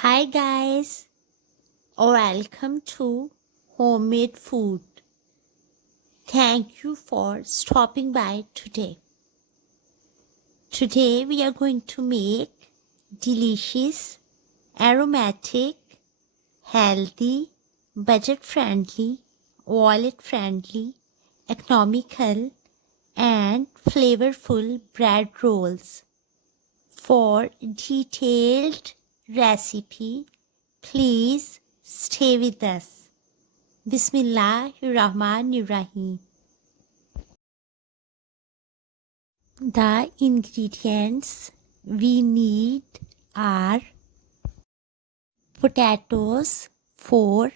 Hi guys, welcome to Homemade Food. Thank you for stopping by today. Today we are going to make delicious, aromatic, healthy, budget-friendly, wallet-friendly, economical and flavorful bread rolls. For detailed recipe, please stay with us. Bismillahirrahmanirrahim. The ingredients we need are potatoes 4,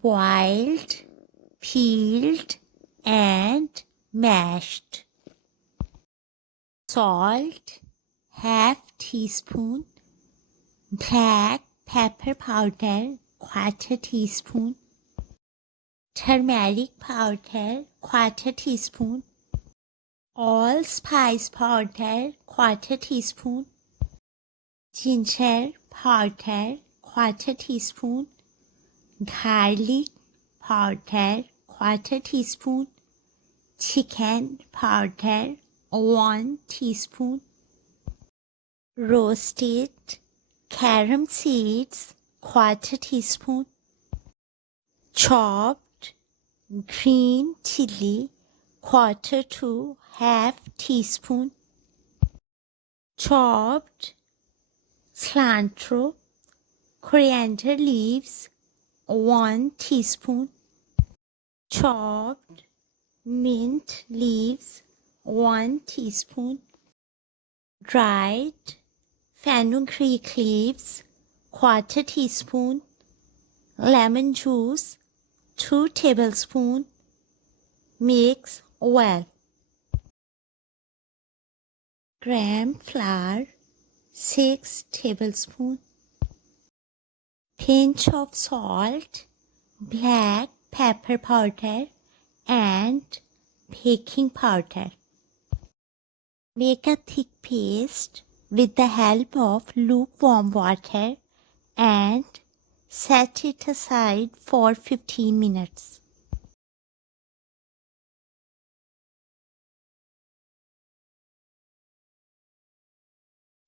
boiled, peeled and mashed. Salt half teaspoon. Black pepper powder quarter teaspoon. Turmeric powder quarter teaspoon. Allspice powder quarter teaspoon. Ginger powder quarter teaspoon. Garlic powder quarter teaspoon. Chicken powder 1 teaspoon. Roasted carom seeds quarter teaspoon. Chopped green chili quarter to half teaspoon. Chopped cilantro, coriander leaves 1 teaspoon. Chopped mint leaves 1 teaspoon. Dried fenugreek leaves quarter teaspoon. Lemon juice 2 tablespoons. Mix well. Gram flour 6 tablespoons. Pinch of salt, black pepper powder and baking powder. Make a thick paste with the help of lukewarm water and set it aside for 15 minutes.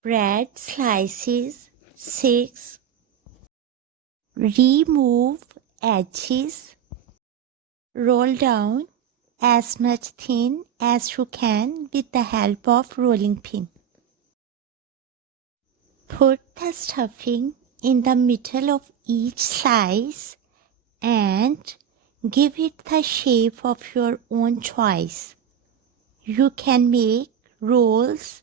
Bread slices 6. Remove edges. Roll down as much thin as you can with the help of rolling pin. Put the stuffing in the middle of each slice and give it the shape of your own choice. You can make rolls,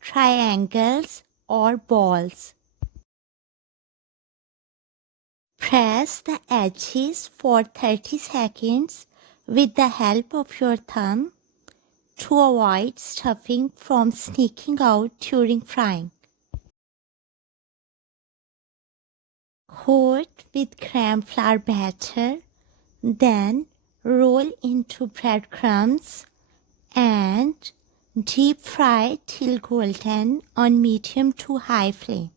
triangles or balls. Press the edges for 30 seconds with the help of your thumb to avoid stuffing from sneaking out during frying. Coat with gram flour batter, then roll into breadcrumbs and deep fry till golden on medium to high flame.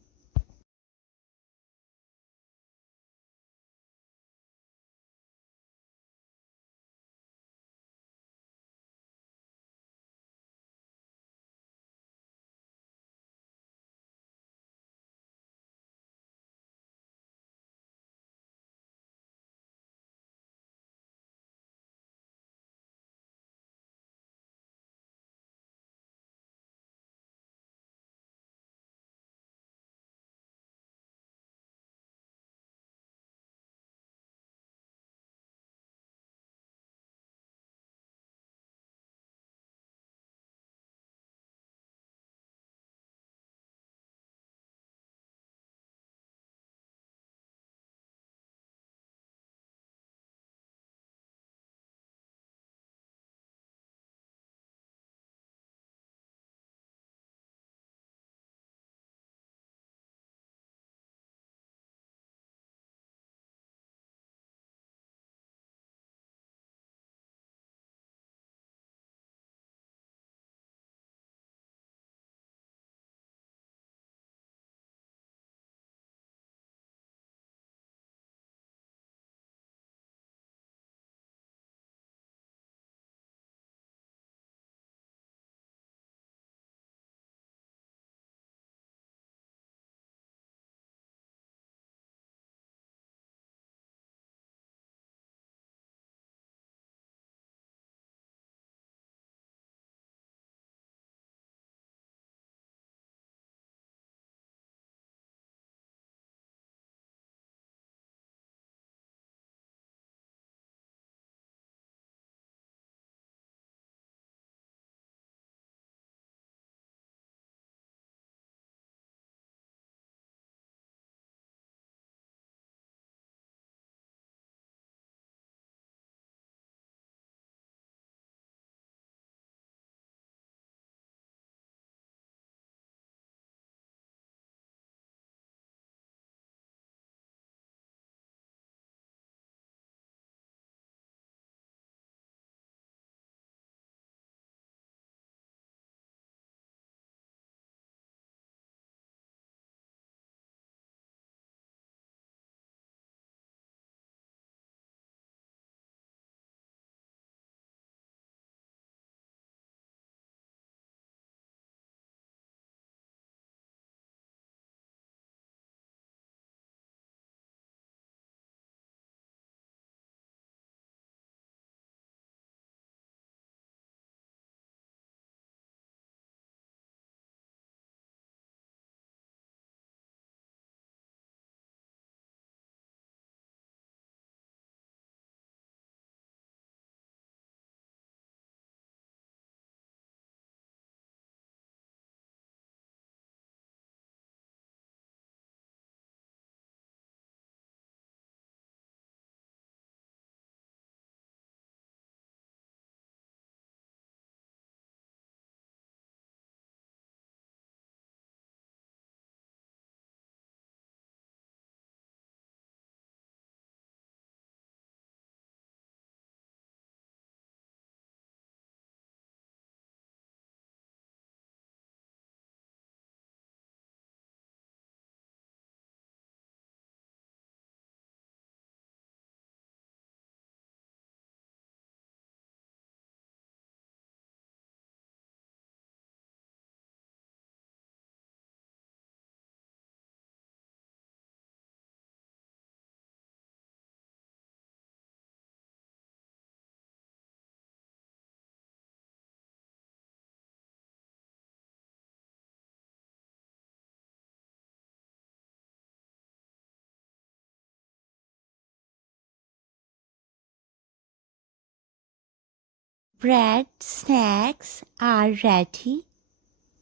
bread snacks are ready.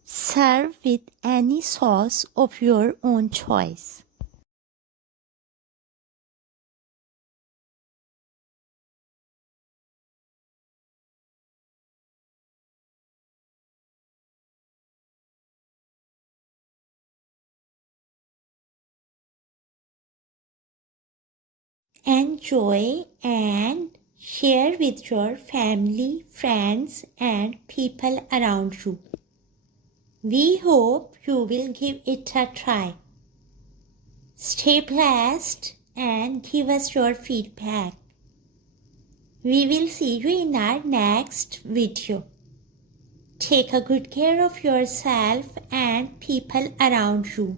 Serve with any sauce of your own choice. Enjoy and share with your family, friends, and people around you. We hope you will give it a try. Stay blessed and give us your feedback. We will see you in our next video. Take a good care of yourself and people around you.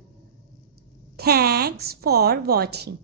Thanks for watching.